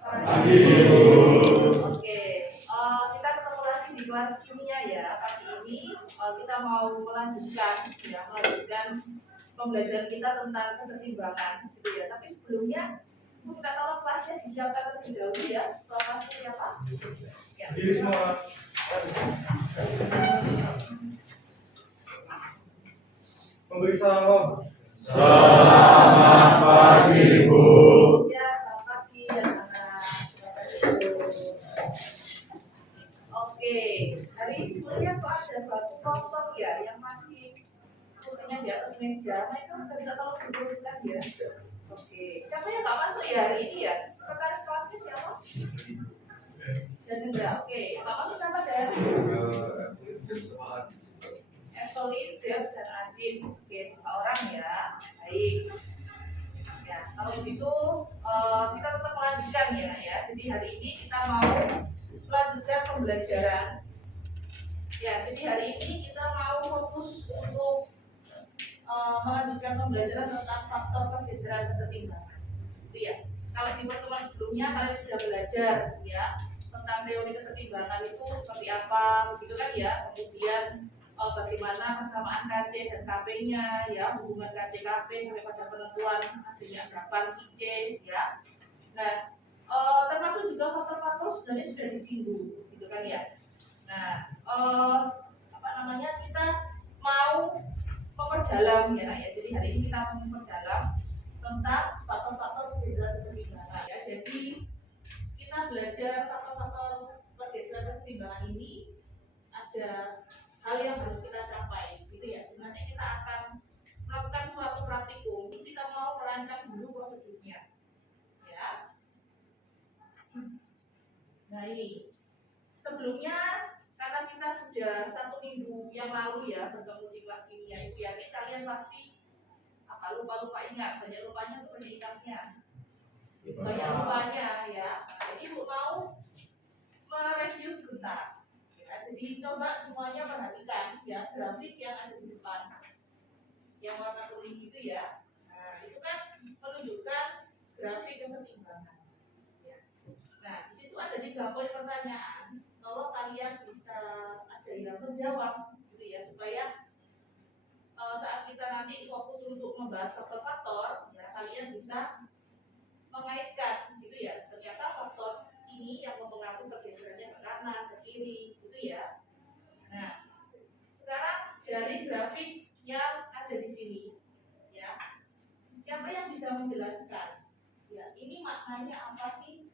Pagi, Bu. Oke, kita ketemu lagi di kelas kimia ya. Pagi ini kita mau melanjutkan pembelajaran kita tentang kesetimbangan, gitu ya. Tapi sebelumnya kita tolong kelasnya disiapkan terlebih dahulu ya. Kelasnya siapa? Ya. Diri semua. Memberi salam. Selamat pagi, Bu. Ya, selamat pagi anak-anak. Selamat pagi, Bu. Oke, hari ini kuliah kok ada batu kosong ya yang masih kursinya di atas meja. Nah itu bisa tolong diberikan ya. Oke, siapa yang nggak masuk ya hari ini ya? Sekretaris kelasnya siapa? Dan Indra. Oke, yang nggak masuk siapa Dan? Evelyn, Dev, dan Adin. Oke, 2 orang ya. Baik. Ya, kalau begitu kita tetap melanjutkan ya. Jadi hari ini kita mau melanjutkan pembelajaran. Ya, jadi hari ini kita mau fokus untuk melanjutkan pembelajaran tentang faktor pergeseran kesetimbangan. Itu ya. Kalau di pertemuan sebelumnya kalian sudah belajar ya tentang teori kesetimbangan itu seperti apa, begitu kan ya. Kemudian bagaimana persamaan KC dan KP-nya ya, hubungan KC-KP sampai pada penentuan adanya anggapan IC ya. Nah, termasuk juga faktor-faktor sebenarnya sudah disinggung, gitu kan ya. Nah, kita mau memperdalam ya. Jadi hari ini kita mau memperdalam tentang faktor-faktor pergeseran kesetimbangan ya. Jadi kita belajar faktor-faktor pergeseran kesetimbangan ini ada hal yang harus kita capai gitu ya. Nanti kita akan melakukan suatu praktikum. Ini kita mau merancang dulu prosedurnya ya. Nah ini sebelumnya karena kita sudah 1 minggu yang lalu ya bertemu di kelas kimia, Ibu yakin kalian pasti lupa ingat, banyak lupanya tuh banyak ingatnya, banyak lupanya ya. Jadi Ibu mau mereview sebentar ya. Jadi coba semuanya perhatikan ya grafik yang ada di depan yang warna kuning itu ya. Nah itu kan menunjukkan grafik kesetimbangan ya. Nah di situ ada 3 poin pertanyaan. Kalau kalian bisa ada yang menjawab gitu ya, supaya saat kita nanti fokus untuk membahas faktor-faktor ya, kalian bisa mengaitkan gitu ya, ternyata faktor ini yang mempengaruhi pergeserannya ke kanan, ke kiri gitu ya. Nah sekarang dari grafik yang ada di sini ya, siapa yang bisa menjelaskan ya ini maknanya apa sih,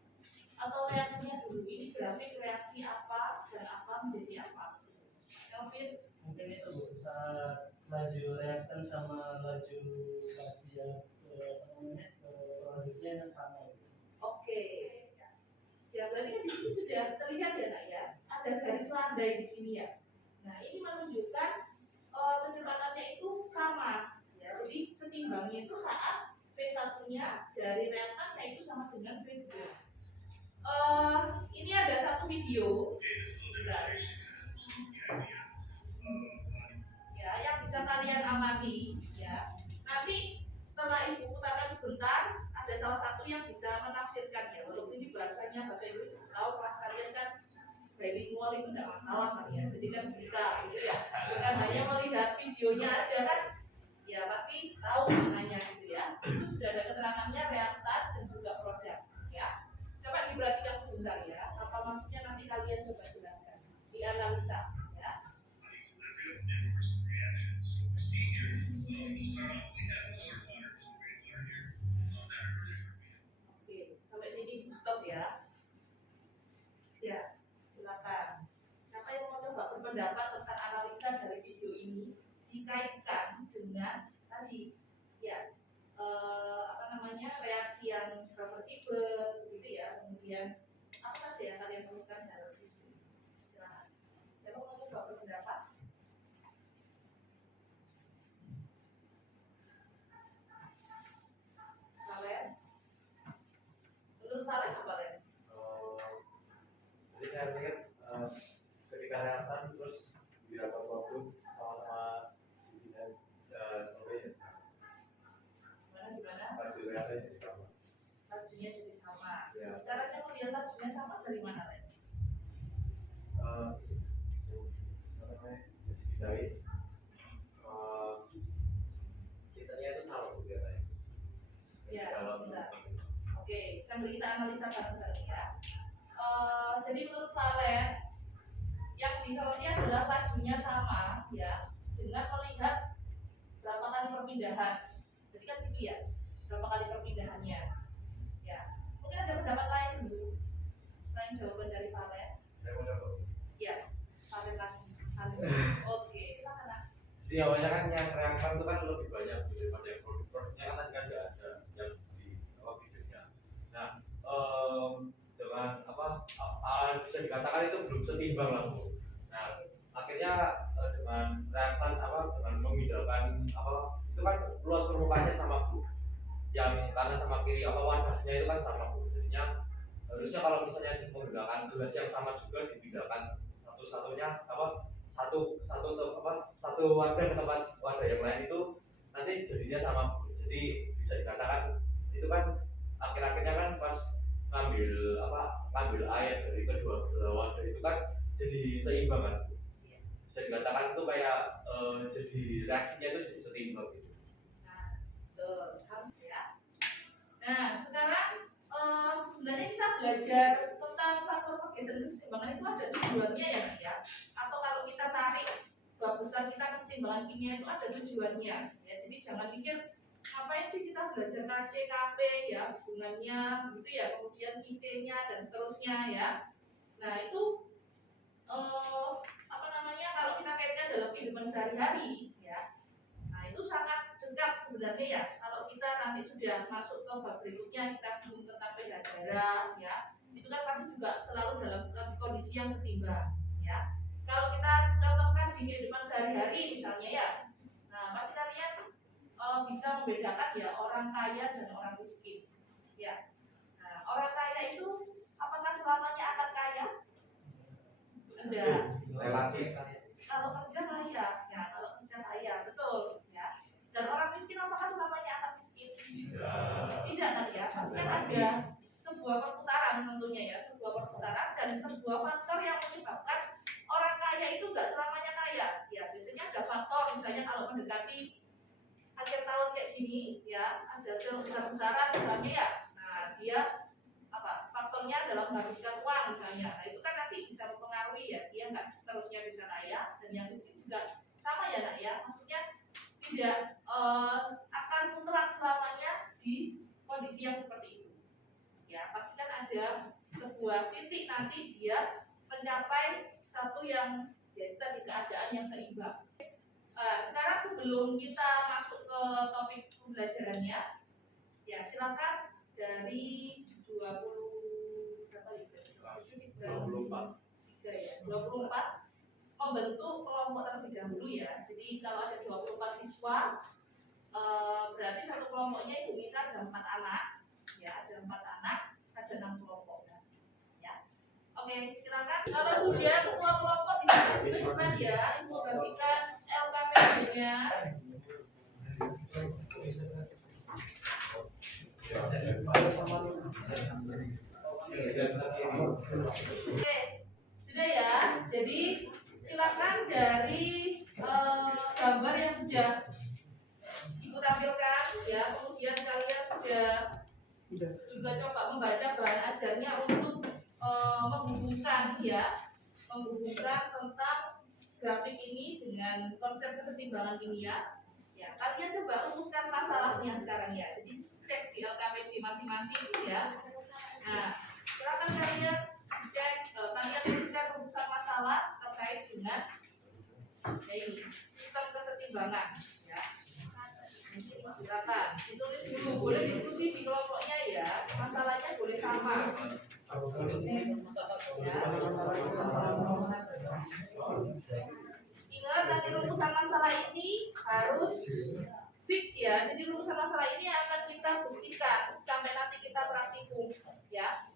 atau reaksinya dulu, ini grafik reaksi apa dan apa menjadi apa? Kelvin? Mungkin itu Bu, saat laju reaktan sama laju pasien produknya sama. Oke. Ya berarti kan di sini sudah terlihat ya Nak ya, ada garis landai di sini ya. Nah ini menunjukkan kecepatannya itu sama ya, jadi setimbangnya itu saat V1-nya dari reaktan itu sama dengan V2. Ini ada satu video ya yang bisa kalian amati ya. Nanti setelah Ibu putarkan sebentar, ada salah satu yang bisa menafsirkan ya, walaupun ini bahasanya bahasa Inggris, tahu kelas kalian kan bilingual itu tidak masalah kan ya, jadi kan bisa gitu ya, bukan hanya melihat videonya aja kan ya pasti tahu maknanya gitu ya. Itu sudah ada keterangannya reaktan dan juga produk ya. Coba diperhatikan sebentar ya, apa maksudnya, nanti kalian coba jelaskan, dianalisa ya. Oke, sampai sini stop ya. Ya, silakan. Siapa yang mau coba berpendapat tentang analisa dari video ini dikaitkan dengan tadi ya reaksi yang reversibel gitu ya, kemudian apa saja yang kalian temukan dalam video ini? Silakan. Siapa mau coba berpendapat? Kalian? Menurut kalian apa kalian? Jadi saya lihat ketika reaktan terus didapat waktu sama-sama dan Gimana? hasil reaktan jadi sama. Lajunya jadi sama. Ya. Bisa sambil kita analisa bareng-bareng ya. Jadi menurut Valen yang disoroti adalah lajunya sama ya, dengan melihat berapa kali perpindahan. Jadi kan gitu ya, berapa kali perpindahannya ya. Mungkin ada pendapat lain dulu selain jawaban dari Valen. Saya mau coba. Ya, Valen lagi. Oke, silakan Nak. Jadi awalnya kan yang reaktan itu kan lebih banyak daripada yang produknya kan tadi kan nggak ada yang di videonya. Nah, dengan bisa dikatakan itu belum setimbang lah Bu. Nah, akhirnya dengan reaktan dengan memindahkan itu kan luas permukaannya sama Bu. Yang kanan sama kiri wadahnya itu kan sama Bu. Jadinya harusnya kalau misalnya menggunakan gelas yang sama juga dipindahkan satu-satunya satu wadah ke tempat wadah yang lain itu nanti jadinya sama Bu. Jadi bisa dikatakan itu kan akhir-akhirnya kan pas ngambil air dari kedua belah wadah itu kan jadi seimbang kan Bu. Bisa dikatakan itu kayak jadi reaksinya itu jadi setimbang gitu. Nah, betul ya. Nah, sekarang sebenarnya kita belajar tentang faktor pergeseran kesetimbangan itu ada tujuannya ya. Atau kalau kita tarik bab besar kita kesetimbangan kimia itu ada tujuannya ya. Jadi jangan mikir ngapain sih kita belajar KC, KP ya, hubungannya gitu ya, kemudian KC-nya dan seterusnya ya. Nah, itu kalau kita kaitkan dalam kehidupan sehari-hari ya. Nah, itu sangat dekat sebenarnya ya. Kalau kita nanti sudah masuk ke bab berikutnya, kita singgung tentang pH darah ya, itu kan pasti juga selalu dalam kondisi yang setimbang ya. Kalau kita contohkan di kehidupan sehari-hari misalnya ya, nah pasti kalian bisa membedakan ya orang kaya dan orang miskin ya. Nah, orang kaya itu apakah selamanya akan kaya? Enggak. Relatif. Kalau kerja kaya, ya kalau kerja kaya betul ya. Dan orang miskin apakah selamanya akan miskin? Tidak kan ya. Pasti kan ada sebuah perputaran tentunya ya, sebuah perputaran dan sebuah faktor yang menyebabkan orang kaya itu enggak selamanya kaya. Ya biasanya ada faktor, misalnya kalau mendekati akhir tahun kayak gini ya, ada sales besar-besaran misalnya ya. Nah dia faktornya adalah menghabiskan uang misalnya. Nah itu kan nanti bisa mempengaruhi ya, dia nggak seterusnya bisa kaya. Dan yang miskin juga sama ya Nak ya, maksudnya tidak akan mutlak selamanya di kondisi yang seperti itu ya. Pasti kan ada sebuah titik nanti dia mencapai satu yang ya tadi keadaan yang seimbang. Sekarang sebelum kita masuk ke topik pembelajarannya ya, silakan dari 24 membentuk kelompok terlebih dahulu ya. Jadi kalau ada 24 siswa berarti satu kelompoknya Ibu Mita ada 4 anak ya, ada 4 anak, ada 6 kelompok ya. Oke, silakan. Kalau sudah ketua kelompok bisa disebutkan ya, Ibu bagikan LKPD-nya. Oke, sudah ya. Jadi silakan dari gambar yang sudah Ibu tampilkan ya, kemudian kalian sudah juga coba membaca bahan ajarnya untuk menghubungkan tentang grafik ini dengan konsep kesetimbangan kimia. Ya, kalian coba rumuskan masalahnya sekarang ya. Jadi cek di LKPD masing-masing ya. Nah, silakan kalian cek, kalian tuliskan rumusan masalah terkait dengan ya ini sistem kesetimbangan ya. Silakan ditulis dulu, boleh diskusi di kelompoknya ya. Masalahnya boleh sama. Ya. Ingat nanti rumusan masalah ini harus fix ya. Jadi rumusan masalah ini akan kita buktikan sampai nanti kita praktikum ya.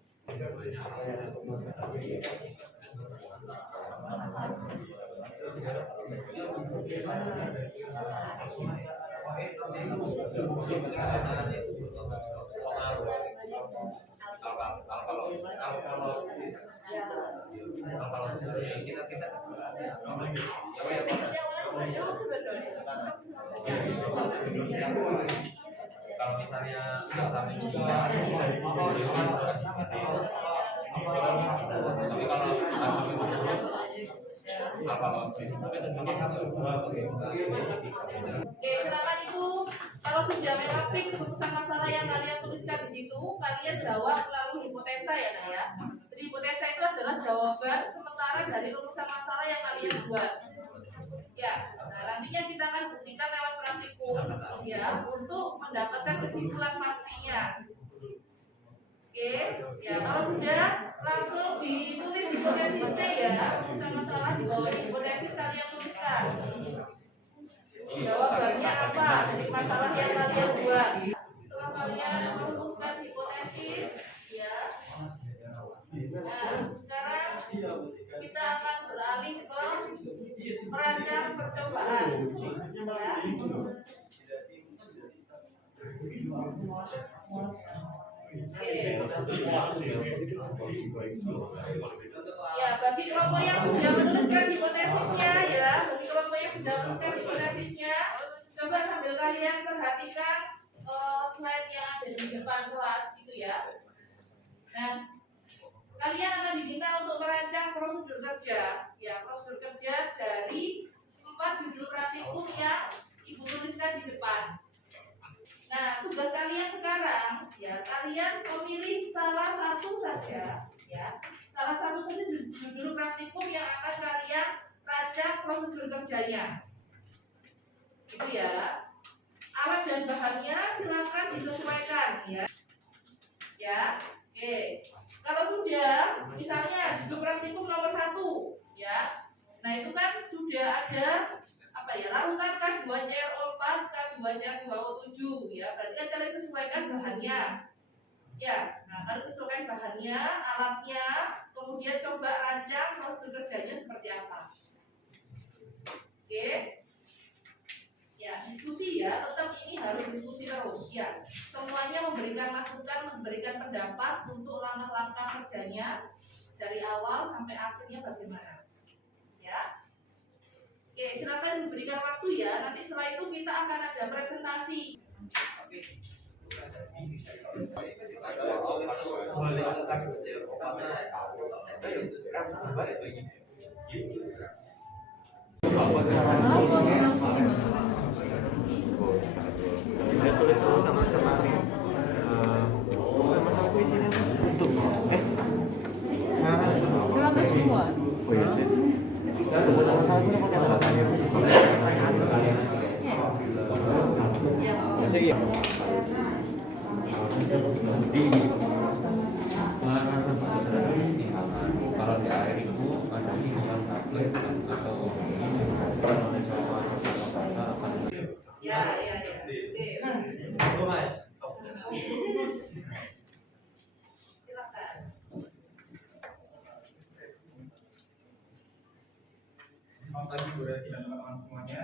kalau misalnya dasarnya juga boleh kan masing-masing. Tapi kalau hasilnya bagus, apa bagus? Tapi tentunya kan semua Oke, silakan itu kalau sudah memang fix rumusan masalah yang kalian tuliskan di situ, kalian jawab melalui hipotesa ya, Nak ya. Jadi hipotesa itu adalah jawaban sementara dari rumusan masalah yang kalian buat. Ya, nah nantinya kita akan buktikan lewat praktikum ya untuk mendapatkan kesimpulan pastinya. Oke, ya kalau sudah langsung ditulis hipotesisnya ya, rumusan masalah di bawah hipotesis kalian tuliskan. Jawabannya apa dari masalah yang kalian buat? Setelah kalian merumuskan hipotesis, ya. Nah, sekarang kita akan beralih ke merancang percobaan. Ya. Ya, bagi kelompok yang sudah menuliskan hipotesisnya ya, bagi kelompok yang sudah menuliskan hipotesisnya, coba sambil kalian perhatikan slide yang ada di depan kelas itu ya. Nah, kalian akan diminta untuk merancang prosedur kerja, ya prosedur kerja dari 4 judul praktikum yang ibu tuliskan di depan. Nah, tugas kalian sekarang, ya kalian memilih salah satu saja, ya salah satu saja judul praktikum yang akan kalian rancang prosedur kerjanya. Itu ya. Alat dan bahannya silakan disesuaikan, ya. Ya, oke. Kalau sudah, misalnya judul praktikum nomor 1, ya. Nah itu kan sudah ada apa ya, larutan K2CrO4, K2CrO7 ya, berarti kan kalian sesuaikan bahannya ya. Nah kalian sesuaikan bahannya, alatnya, kemudian coba rancang prosedur kerjanya seperti apa. Oke ya, diskusi ya, tetap ini harus diskusi terus ya, semuanya memberikan masukan, memberikan pendapat untuk langkah-langkah kerjanya dari awal sampai akhirnya bagaimana ya. Oke, silakan diberikan waktu ya. Nanti setelah itu kita akan ada presentasi. Saya tulis dulu sama-sama nih. Sama-sama tuh isinya untuk Berapa semua? oh iya sih. Sama-sama tuh pakai kata-katanya. Masih ya. kalau di air itu ada yang tablet atau Ya, ya, ya. Oke. Mas. Silakan. Selamat pagi Bu Reti dan teman-teman semuanya.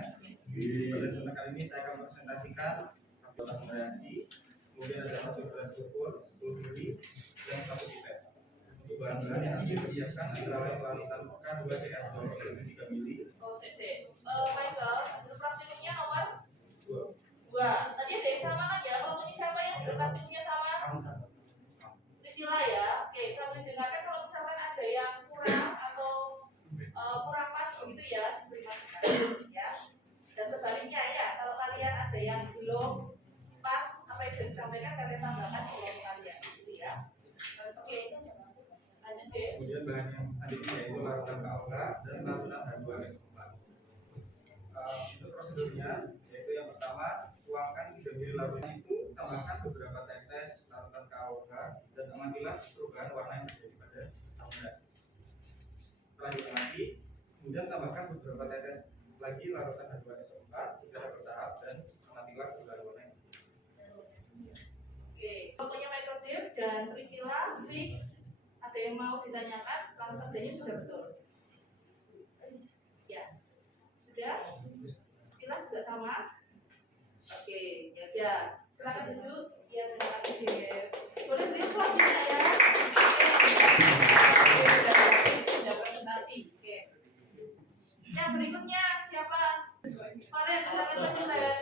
Pada kesempatan kali ini saya akan presentasikan tabel reaksi. Kemudian ada satu beras ukur 10 mili dan 1 pipet. Untuk bahan-bahan yang akan disiapkan antara lain larutan K2CrO 3 mili. Oh, CC. Michael, judul praktikumnya nomor 2. 2. Tadi ada yang sama kan ya? Kalau ini siapa yang judul praktikumnya sama? Priscilla ya. Oke, sambil dengarkan kalau misalkan ada yang kurang atau kurang pas begitu ya, diberi masukan ya. Dan sebaliknya ya, kalau kalian ada yang belum pas apa yang sudah disampaikan, kalian tambahkan di kolom kalian gitu ya. Oke, lanjut deh. Kemudian bahan yang selanjutnya yaitu larutan KOH dan larutan H2SO4. Untuk prosedurnya, yaitu yang pertama, tuangkan 3 ml larutan itu, tambahkan beberapa tetes larutan KOH dan amatilah perubahan warna yang terjadi pada reaksi. Setelah diamati, kemudian tambahkan beberapa tetes lagi larutan H2SO4 secara bertahap dan amatilah perubahan warna yang terjadi. Oke, pokoknya Michael Dev dan Priscilla fix. Ada yang mau ditanyakan? Kalau kerjanya sudah betul? Ya, sudah. Priscilla juga sama. Oke, ya udah. Silakan duduk. Ya, terima kasih Dev. Boleh beri aplausnya ya. Sudah presentasi. Oke. Yang berikutnya siapa? Valen, silakan maju Valen.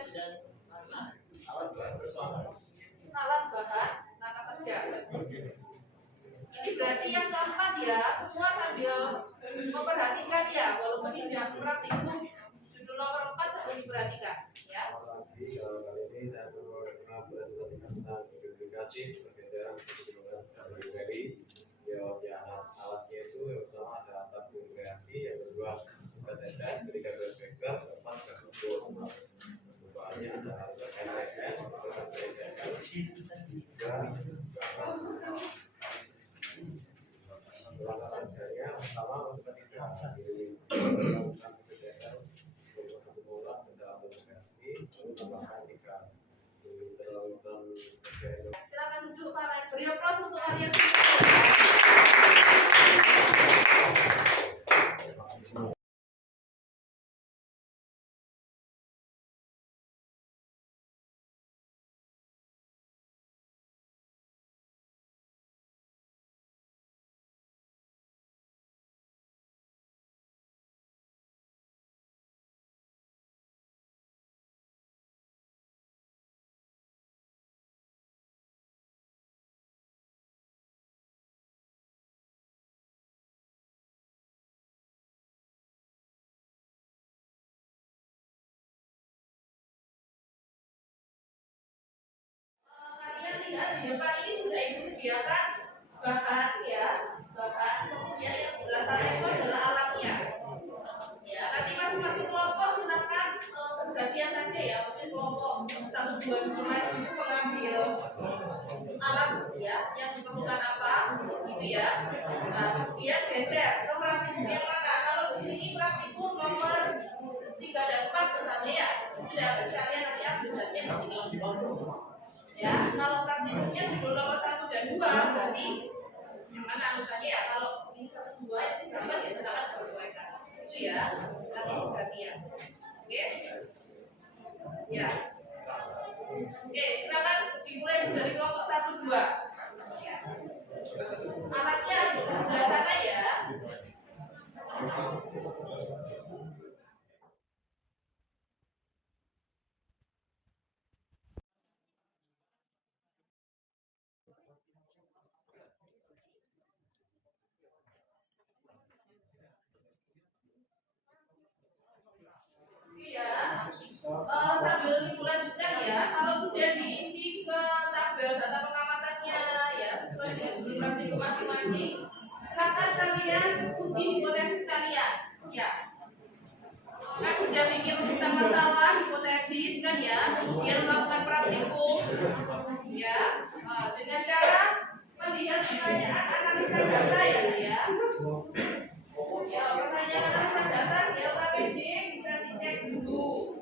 tidak praktikum judul nomor 4 sampai diperhatikan ya. Lagi kali ini saya presentasi tentang identifikasi pergeseran kecenderungan dari ya alatnya itu yang pertama ada tabung reaksi, yang kedua tetes, ketiga berspektrum, keempat berukur. Bahannya ada NPN, langkah kerjanya pertama untuk tidak melakukan kegiatan untuk satu bola ke dalam reaksi, lalu tambahkan 3 terlaluan kerjaan. Silakan duduk Pak, beri aplaus untuk kalian semua. Kalian lihat di depan ini sudah disediakan bahan ya, bahan, kemudian yang sebelah sana itu adalah alatnya. Ya, nanti masing-masing kelompok silakan bergantian saja ya, maksudnya kelompok 1, 2 maju mengambil alat ya, yang diperlukan apa, gitu ya. Nah, kemudian geser ke praktikum yang mana? Kalau di sini praktikum nomor 3 dan 4 misalnya ya, sudah kalian nanti ambil saja di sini. Ya, kalau praktikumnya judul nomor 1 dan 2 berarti yang mana misalnya ya, kalau ini 1, 2 itu berapa ya, silakan disesuaikan. Itu ya, nanti gantian. Oke? Ya. Oke, silakan dimulai dari kelompok 1, 2. Ya. Alatnya ada di sebelah sana ya. Iya, sambil dilanjutkan ya. Kalau sudah diisi ke tabel data pengamatannya ya sesuai dengan judul praktikum masing-masing, silakan kalian uji hipotesis kalian. Ya, kan sudah bikin rujukan masalah hipotesis kan ya, kemudian melakukan praktikum ya, dengan cara melihat pertanyaan analisa data ya, ya. Ya, pertanyaan analisa data di LKPD bisa dicek dulu.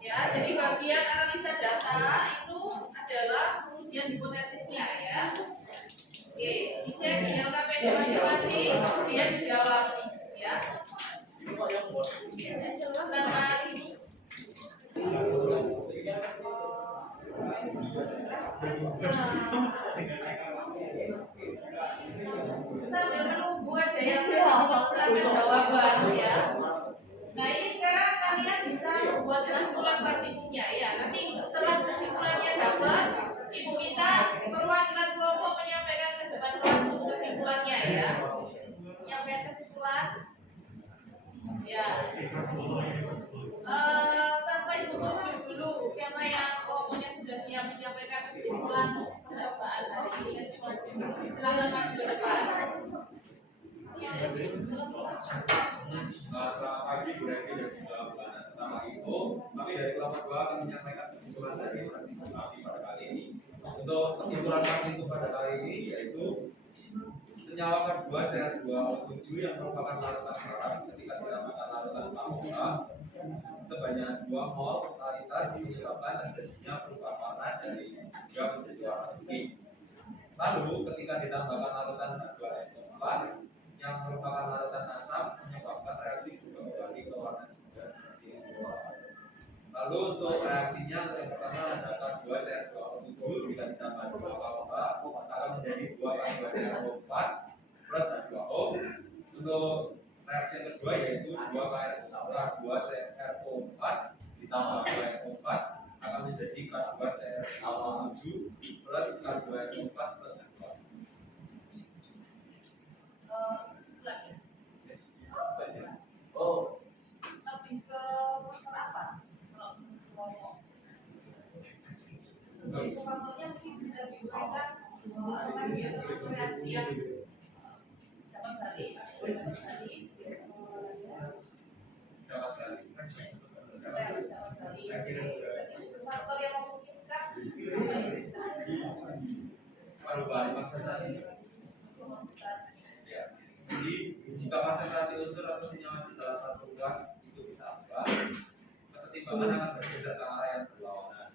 Ya, jadi bagian analisa data itu adalah pengujian hipotesisnya ya. Oke, dicek di LKPD masing-masing, kemudian dijawab ya. Sambil menunggu ada yang melakukan jawaban ya. Nah, ini sekarang kalian bisa membuat kesimpulan praktikumnya ya. Nanti setelah kesimpulannya dapat, Ibu minta perwakilan kelompok menyampaikan ke depan kelas kesimpulannya ya. Menyampaikan kesimpulan. Ya. Tanpa disetuju dulu, siapa yang kelompoknya sudah siap menyampaikan kesimpulan percobaan hari ini? Silakan maju ke depan. Selamat pagi Bu Revi dan juga Bu Anas. Pertama itu, kami dari kelompok 2 akan menyampaikan kesimpulan dari praktikum kami pada kali ini. Untuk kesimpulan praktikum pada kali ini yaitu senyawa K2 CR2O7 yang merupakan larutan garam ketika ditambahkan larutan pamora sebanyak 2 mol totalitas menyebabkan terjadinya perubahan warna dari hijau menjadi warna kuning. Lalu ketika ditambahkan larutan H2SO4 yang merupakan larutan asam menyebabkan reaksi berubah kembali ke warna jingga seperti ini. Lalu untuk reaksinya yang pertama ada K2CR2O7 jika ditambah 2 pamora akan menjadi 2 K2CR4 plus H2O. Untuk reaksi yang kedua yaitu 2 K2CR4 ditambah 2SO4 akan menjadi K2 CR7 plus K2 SO4 plus N2. Kesimpulan ya. Yes, saja. Oh, Lebih ke faktor apa? Kalau ngomong. Sebelum faktornya mungkin bisa diuraikan disebutkan reaksi yang dapat dari faktor yang memungkinkan Perubahan konsentrasi. Ya. Jadi jika konsentrasi unsur atau senyawa di salah satu kelas itu ditambah, kesetimbangan akan bergeser ke arah yang berlawanan.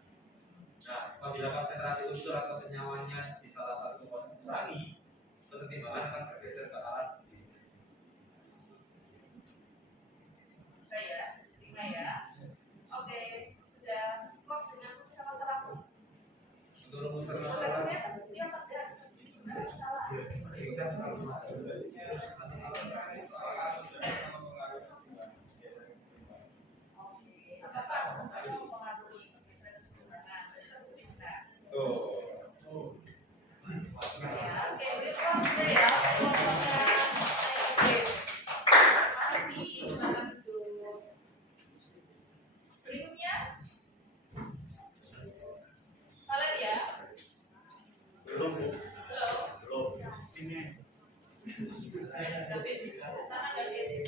Nah, apabila konsentrasi unsur atau senyawanya di salah satu kelas dikurangi, kesetimbangan akan bergeser ke arah sebaliknya. saya terima ya. Oke, sudah cukup dengan sama salahku. Untuk rumusan masalah Prosesnya dia pasti salah. kita selalu Oke, apakah sebenarnya mempengaruhi pergeseran kesetimbangan? Saya sebutin enggak. Ya, oke, berikutnya sudah ya. Oke. Makasih, silakan duduk. Berikutnya, kalian ya. belum. Belum. Sini. David, tangan David.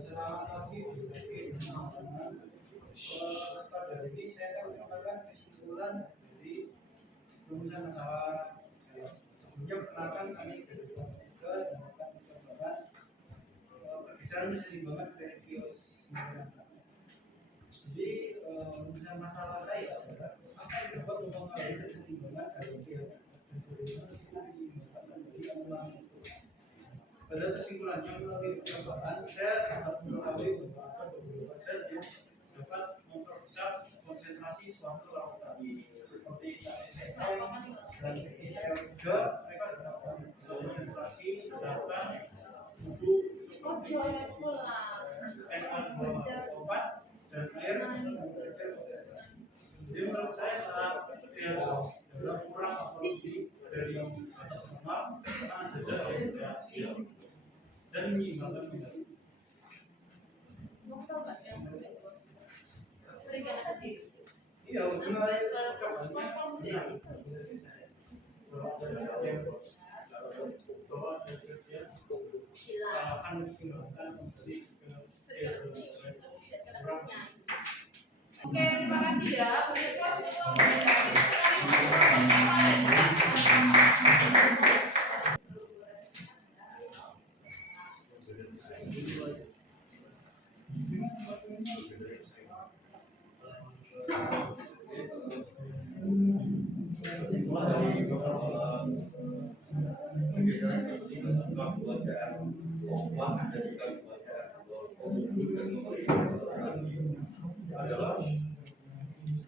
Selamat pagi. Pada hari ini saya akan menyampaikan kesimpulan dari rumusan masalah sebelumnya. Perkenalkan kami dari kelompok 3 dan akan membahas pergeseran kesetimbangan dari kios. Jadi rumusan masalah saya adalah apa yang dapat mempengaruhi kesetimbangan dari kios dan bagaimana kita diseimbangkan dari anulan itu. Pada kesimpulannya melalui percobaan saya dapat mengetahui bahwa ada beberapa zat yang dapat memperbesar konsentrasi suatu larutan seperti KSTL dan KSTL3. Mereka dapat konsentrasi larutan tubuh seperti N2O4 dan air belajar konsentrasi. Jadi menurut saya sangat real dalam kurang absorpsi dari batas normal karena ada zat yang bereaksi dan menyeimbangkan kembali. Mau tahu nggak yang sering yang tadi? Iya, mulai percobaannya. Akan menyeimbangkan kembali ke Oke, terima kasih ya. Adalah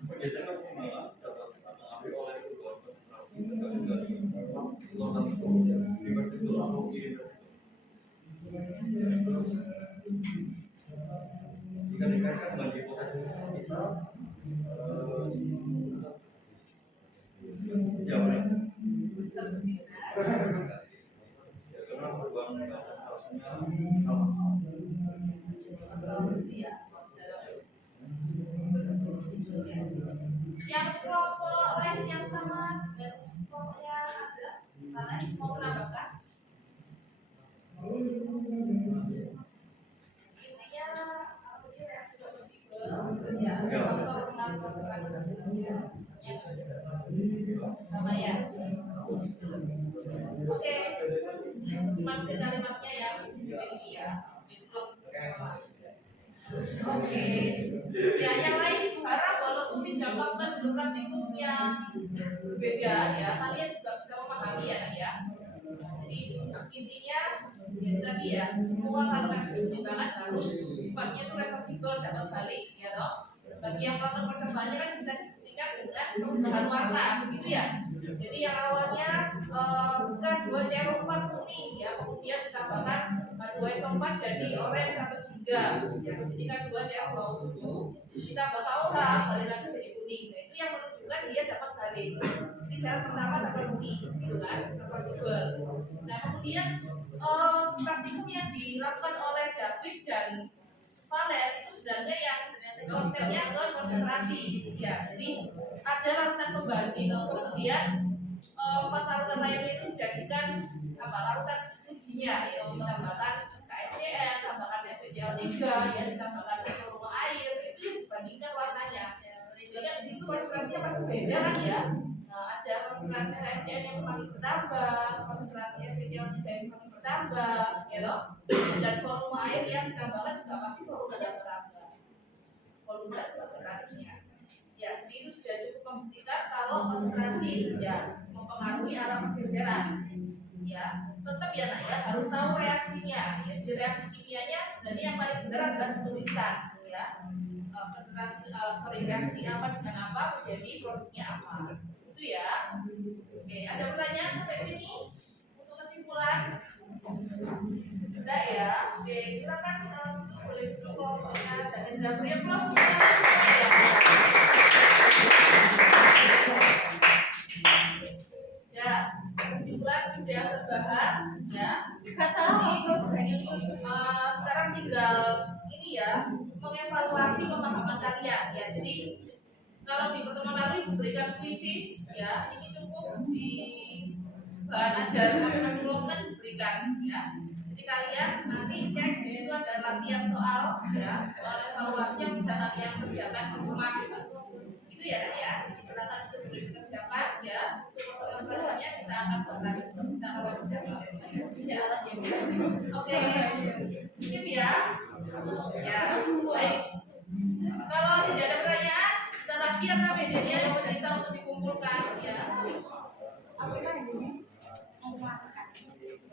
pergeseran kesetimbangan dapat mengambil oleh kedua konsentrasi berkali-kali lonan itu bebas itu atau kiri. Jika dikaitkan dengan hipotesis kita, jawabnya karena perubahan harusnya sama. Yang kelompok lain yang sama dengan kelompok yang ada, kalian mau menambahkan? Intinya apa sih reaksi reversibel? Ya, faktor pengaruh konsentrasi ya, sama ya. Oke, seperti kalimatnya ya, ini ya. Oke, ya yang lain harap walaupun tidak melakukan jalur praktikum yang berbeda ya, kalian juga bisa memahami ya, ya. Jadi Jadi intinya itu tadi ya, semua kalau kasus pertimbangan harus sifatnya itu reversible, dapat balik ya toh. Bagi yang melakukan percobaan kan bisa dibuktikan dengan perubahan warna, begitu ya. Jadi yang awalnya bukan 2CO4 kuning ya, kemudian ditambahkan 2SO4 jadi orange atau jingga. Ya, jadi kan 2CO27 ditambah KOH balik lagi jadi kuning. Nah, itu yang menunjukkan dia dapat balik. Jadi syarat pertama dapat kuning, gitu kan, reversible. Nah, kemudian praktikum yang dilakukan oleh David dan Valen itu sebenarnya yang konsepnya ke konsentrasi, ya. Jadi ada larutan pembanding, kemudian 4 larutan lainnya itu dijadikan larutan ujinya, ya, ditambahkan KSCN, tambahkan FeCl3, ya, ditambahkan volume air, itu dibandingkan warnanya. Jadi di situ konsentrasinya masih beda kan ya. Ada konsentrasi KSCN yang semakin bertambah, konsentrasi FeCl3 yang semakin bertambah, gitu. Dan volume air yang ditambahkan juga pasti volumenya bertambah. Volume dan konsentrasinya. Ya, jadi itu sudah cukup membuktikan kalau konsentrasi sudah mempengaruhi arah pergeseran. Ya, tetap ya nak ya, harus tahu reaksinya. Ya, jadi reaksi kimianya sebenarnya yang paling benar adalah dituliskan. Ya, reaksi apa dengan apa menjadi produknya apa. Itu ya. Oke, ada pertanyaan sampai sini untuk kesimpulan? Tidak ya. Oke, silakan boleh duduk kelompoknya dan Indra beri aplaus untuk ya. Ya, kesimpulan sudah terbahas ya. Sekarang tinggal ini ya, mengevaluasi pemahaman kalian ya. Jadi kalau di pertemuan lalu diberikan kuisis ya, ini cukup di bahan ajar masing-masing kelompok diberikan ya. Jadi kalian nanti cek di situ ada latihan soal ya, soal evaluasi yang bisa kalian kerjakan di rumah. Itu ya, ya. Jadi silakan itu boleh dikerjakan ya. Untuk pertemuan selanjutnya kita akan bahas tentang Oke, sip ya. Ya, baik. Kalau tidak ada pertanyaan, kita lagi LKPD-nya kita untuk dikumpulkan ya.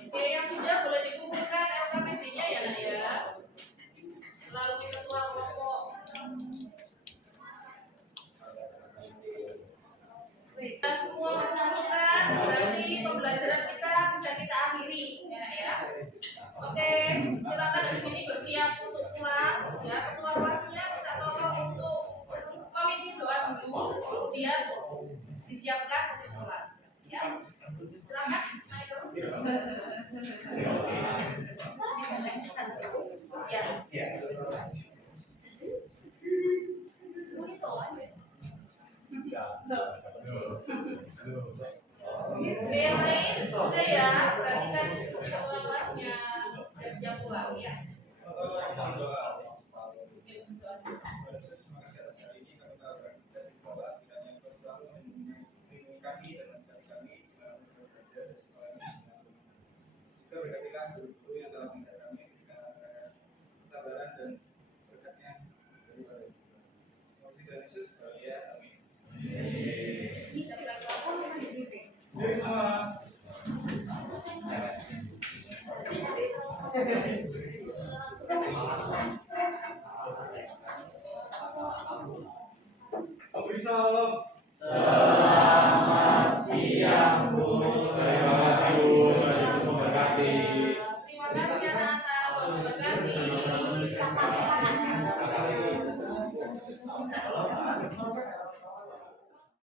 Oke, yang sudah boleh dikumpulkan LKPD-nya ya nak ya. Melalui ketua kelompok. Kita semua menemukan berarti pembelajaran kita bisa kita akhiri ya nak ya. Oke, silakan di sini bersiap untuk pulang ya. Ketua kelasnya kita tolong untuk memimpin doa dulu, kemudian disiapkan untuk pulang ya. Silakan Oke, yang lain sudah ya. Berarti kan diskusi ketua kelasnya siap-siap pulang ya. Berkatilah guru-guru yang telah mengajar kami kesabaran dan berkatnya daripada kita. Terima kasih Tuhan Yesus. Haleluya. Amin. Dari semua. Beri salam.